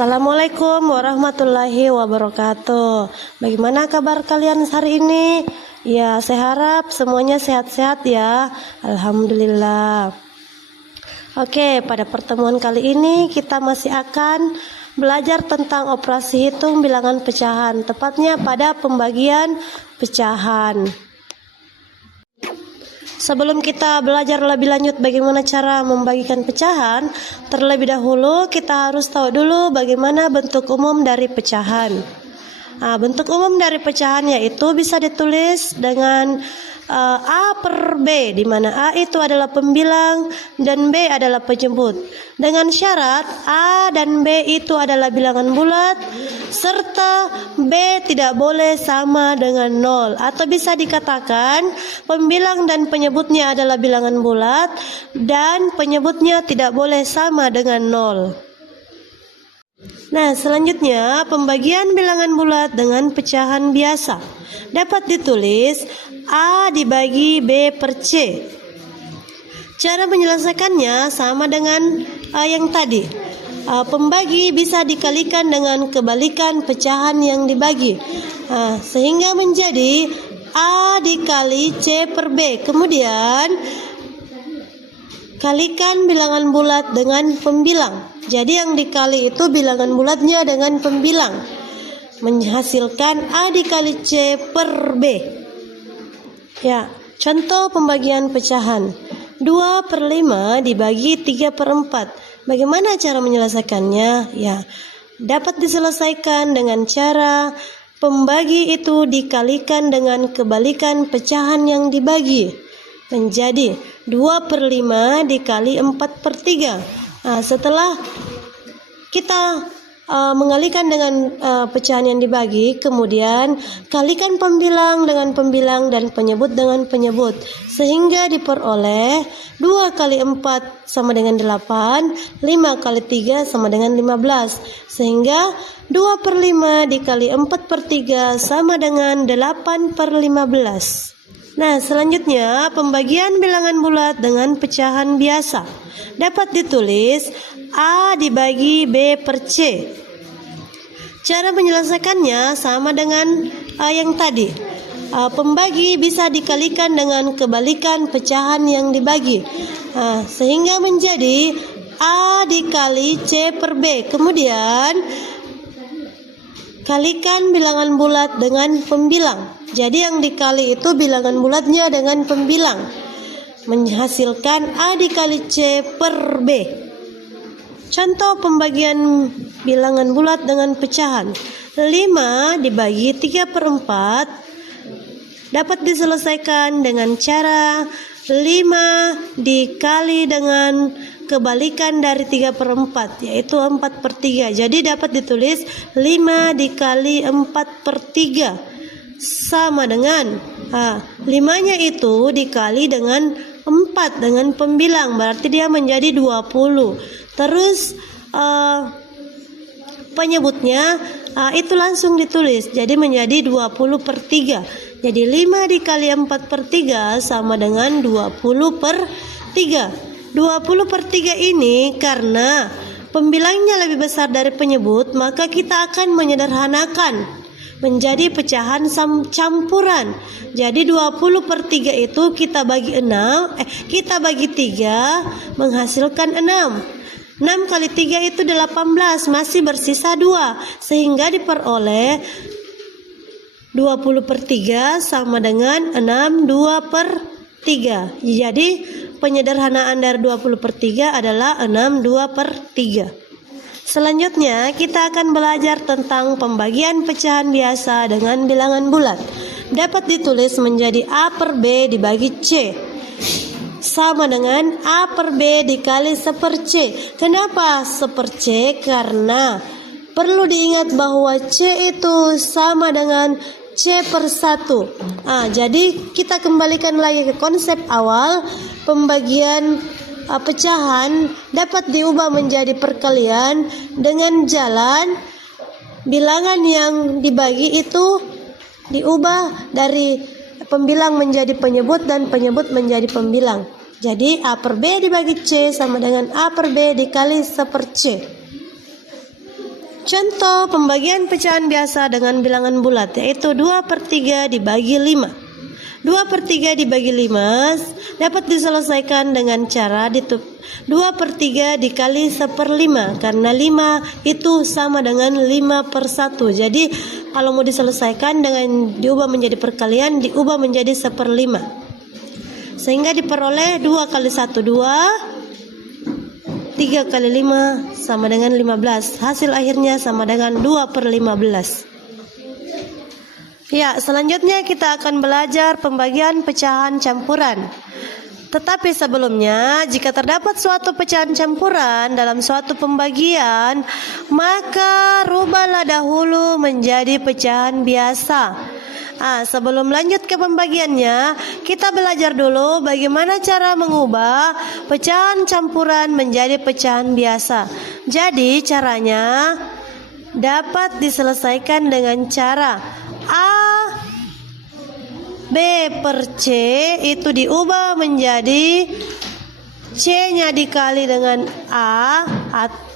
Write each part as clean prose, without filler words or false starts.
Assalamualaikum warahmatullahi wabarakatuh. Bagaimana kabar kalian hari ini? Ya, saya harap semuanya sehat-sehat ya. Alhamdulillah. Oke, pada pertemuan kali ini kita masih akan belajar tentang operasi hitung bilangan pecahan, tepatnya pada pembagian pecahan. Sebelum kita belajar lebih lanjut bagaimana cara membagikan pecahan, terlebih dahulu kita harus tahu dulu bagaimana bentuk umum dari pecahan. Bentuk umum dari pecahan yaitu bisa ditulis dengan A per B, di mana A itu adalah pembilang dan B adalah penyebut. Dengan syarat A dan B itu adalah bilangan bulat, serta B tidak boleh sama dengan 0. Atau bisa dikatakan pembilang dan penyebutnya adalah bilangan bulat dan penyebutnya tidak boleh sama dengan 0. Nah, selanjutnya pembagian bilangan bulat dengan pecahan biasa dapat ditulis A dibagi B per C. Cara menyelesaikannya sama dengan yang tadi. Pembagi bisa dikalikan dengan kebalikan pecahan yang dibagi, sehingga menjadi A dikali C per B. Kemudian kalikan bilangan bulat dengan pembilang. Jadi yang dikali itu bilangan bulatnya dengan pembilang, menghasilkan A dikali C per B. Ya, contoh pembagian pecahan 2 per 5 dibagi 3 per 4. Bagaimana cara menyelesaikannya? Ya, dapat diselesaikan dengan cara pembagi itu dikalikan dengan kebalikan pecahan yang dibagi, menjadi 2 per 5 dikali 4 per 3. Setelah kita mengalikan dengan pecahan yang dibagi, kemudian kalikan pembilang dengan pembilang dan penyebut dengan penyebut, sehingga diperoleh 2 kali 4 sama dengan 8, 5 kali 3 sama dengan 15, sehingga 2 per 5 dikali 4 per 3 sama dengan 8 per 15. Nah, selanjutnya pembagian bilangan bulat dengan pecahan biasa dapat ditulis A dibagi B per C. Cara menyelesaikannya sama dengan yang tadi. Pembagi bisa dikalikan dengan kebalikan pecahan yang dibagi, sehingga menjadi A dikali C per B. Kemudian kalikan bilangan bulat dengan pembilang. Jadi yang dikali itu bilangan bulatnya dengan pembilang, menghasilkan A dikali C per B. Contoh pembagian bilangan bulat dengan pecahan 5 dibagi 3 per 4 dapat diselesaikan dengan cara 5 dikali dengan kebalikan dari 3 per 4, yaitu 4 per 3. Jadi dapat ditulis 5 dikali 4 per 3 sama dengan 5-nya itu dikali dengan 4 dengan pembilang, berarti dia menjadi 20. Terus penyebutnya itu langsung ditulis, jadi menjadi 20 per 3. Jadi 5 dikali 4 per 3 sama dengan 20 per 3. 20 per 3 ini karena pembilangnya lebih besar dari penyebut, maka kita akan menyederhanakan menjadi pecahan campuran. Jadi 20 per 3 itu kita bagi 3 menghasilkan 6. 6 kali 3 itu 18, masih bersisa 2, sehingga diperoleh 20 per 3 sama dengan 6 2 per 3. Jadi penyederhanaan dari 20 per 3 adalah 6 2 per 3. Selanjutnya kita akan belajar tentang pembagian pecahan biasa dengan bilangan bulat. Dapat ditulis menjadi A per B dibagi C sama dengan A per B dikali 1 per C. Kenapa 1 per C? Karena perlu diingat bahwa C itu sama dengan C per 1. Jadi kita kembalikan lagi ke konsep awal. Pembagian pecahan dapat diubah menjadi perkalian dengan jalan bilangan yang dibagi itu diubah dari pembilang menjadi penyebut dan penyebut menjadi pembilang. Jadi A per B dibagi C sama dengan A per B dikali 1 per C. contoh pembagian pecahan biasa dengan bilangan bulat, yaitu 2/3 dibagi 5. 2/3 dibagi 5 dapat diselesaikan dengan cara 2/3 dikali 1/5, karena 5 itu sama dengan 5/1. Jadi kalau mau diselesaikan dengan diubah menjadi perkalian, diubah menjadi 1/5. Sehingga diperoleh 2 kali 1 2, 3 kali 5 sama dengan 15. Hasil akhirnya sama dengan 2/15. Ya, selanjutnya kita akan belajar pembagian pecahan campuran. Tetapi sebelumnya, jika terdapat suatu pecahan campuran dalam suatu pembagian, maka rubahlah dahulu menjadi pecahan biasa. Sebelum lanjut ke pembagiannya, kita belajar dulu bagaimana cara mengubah pecahan campuran menjadi pecahan biasa. Jadi caranya dapat diselesaikan dengan cara A B per C itu diubah menjadi C-nya dikali dengan A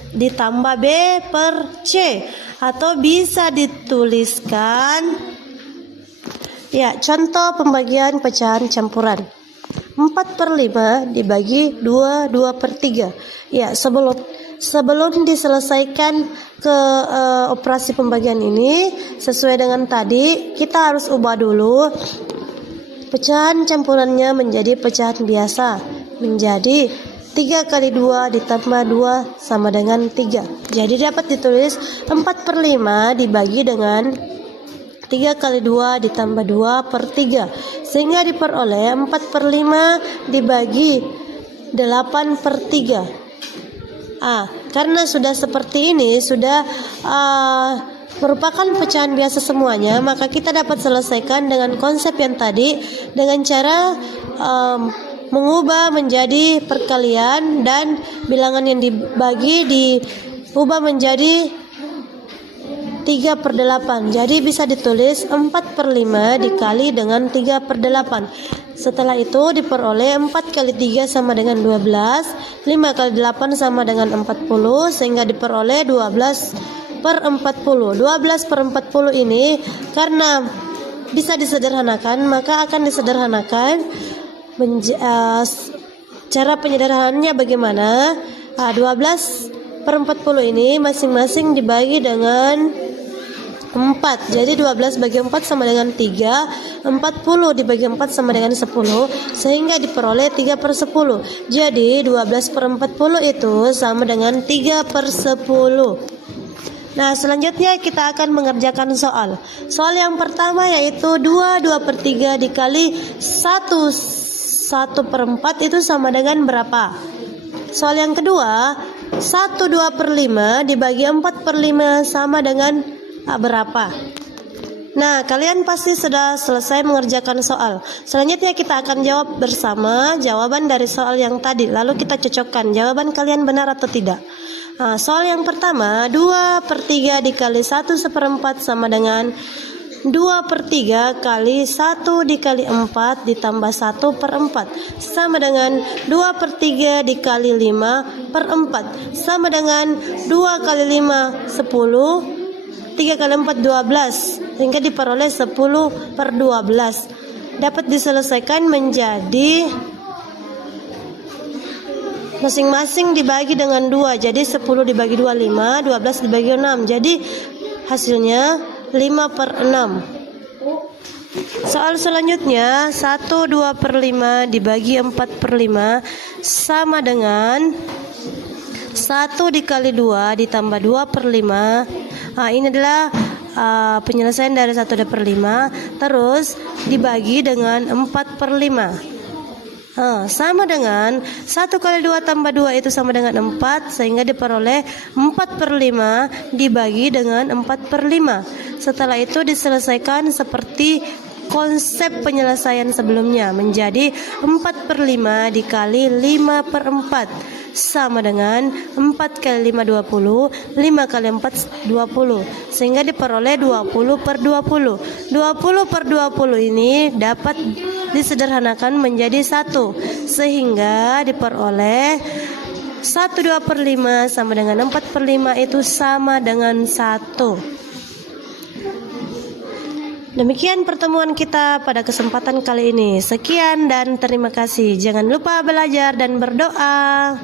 ditambah B per C, atau bisa dituliskan, ya, contoh pembagian pecahan campuran 4/5 dibagi 2 2/3. Ya, sebelum diselesaikan ke operasi pembagian ini, sesuai dengan tadi, kita harus ubah dulu pecahan campurannya menjadi pecahan biasa, menjadi 3 kali 2 ditambah 2 sama dengan 3. Jadi dapat ditulis 4/5 dibagi dengan 3 kali 2 ditambah 2/3, sehingga diperoleh 4/5 dibagi 8/3. Karena sudah seperti ini, sudah merupakan pecahan biasa semuanya, maka kita dapat selesaikan dengan konsep yang tadi, dengan cara mengubah menjadi perkalian dan bilangan yang dibagi diubah menjadi 3/8. Jadi bisa ditulis 4/5 dikali dengan 3/8. Setelah itu diperoleh 4 kali 3 sama dengan 12, 5 kali 8 sama dengan 40, sehingga diperoleh 12/40. 12/40 ini karena bisa disederhanakan, maka akan disederhanakan. Cara penyederhanaannya bagaimana? 12/40 ini masing-masing dibagi dengan 4. Jadi 12 bagi 4 sama dengan 3, 40 dibagi 4 sama dengan 10, sehingga diperoleh 3/10. Jadi 12/40 itu sama dengan 3/10. Nah, selanjutnya kita akan mengerjakan soal. Soal yang pertama yaitu 2/3 dikali 1/4 itu sama dengan berapa? Soal yang kedua, 1/2/5 dibagi 4/5 sama dengan berapa? Nah, kalian pasti sudah selesai mengerjakan soal. Selanjutnya kita akan jawab bersama jawaban dari soal yang tadi. Lalu kita cocokkan jawaban kalian benar atau tidak. Soal yang pertama, 2/3 dikali 1/4 sama dengan 2/3 kali 1 dikali 4 ditambah 1/4 sama dengan 2/3 dikali 5/4 sama dengan 2 kali 5 10, 3 kali 4 12, sehingga diperoleh 10/12. Dapat diselesaikan menjadi masing-masing dibagi dengan 2. Jadi 10 dibagi 2 5, 12 dibagi 6. Jadi hasilnya 5/6. Soal selanjutnya, 1/2/5 dibagi 4/5 sama dengan 1 dikali 2 ditambah 2/5. Ini adalah penyelesaian dari 1/5, terus dibagi dengan 4/5. Sama dengan 1 kali 2 tambah 2 itu sama dengan 4, sehingga diperoleh 4/5 dibagi dengan 4/5. Setelah itu diselesaikan seperti konsep penyelesaian sebelumnya, menjadi 4/5 dikali 5/4 sama dengan 4 kali 5 20, 5 kali 4 20, sehingga diperoleh 20/20. 20/20 ini dapat disederhanakan menjadi 1, sehingga diperoleh 1/2/5 sama dengan 4/5 itu sama dengan 1. Demikian pertemuan kita pada kesempatan kali ini. Sekian dan terima kasih. Jangan lupa belajar dan berdoa.